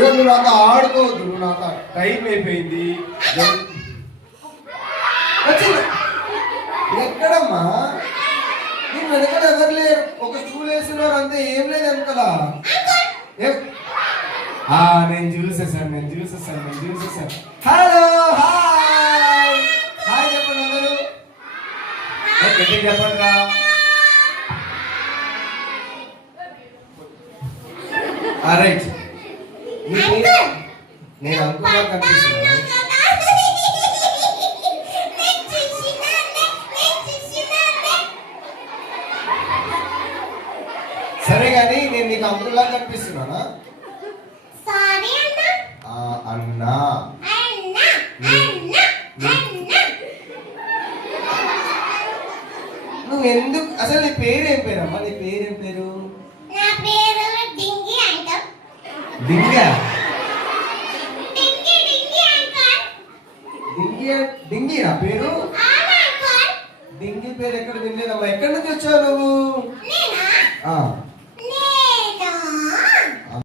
నువ్వు నాతో ఆడుకోవద్దు, నువ్వు నాతో టైం అయిపోయింది. ఎక్కడమ్మా నేను వెనకాల ఎవరు లేరు, ఒక స్టూల్ వేస్తున్నారు అంతే, ఏం లేదు వెనకాల. నేను చూసేసాను. హలో హాయ్ హాయ్ చెప్పండి అందరూ, చెప్పండి రా. రైట్, నేను అనుకున్నా కనిపిస్తున్నా. సరే కానీ నేను నీకు అంకుల్లా కనిపిస్తున్నానా? అన్నా నువ్వు ఎందుకు అసలు నీ పేరేం పేరమ్మా? నీ పేరేం పేరు? డింగా? డింగి నా పేరు? డింగి పేరు ఎక్కడ వినలేదమ్మా. ఎక్కడి నుంచి వచ్చావు నువ్వు?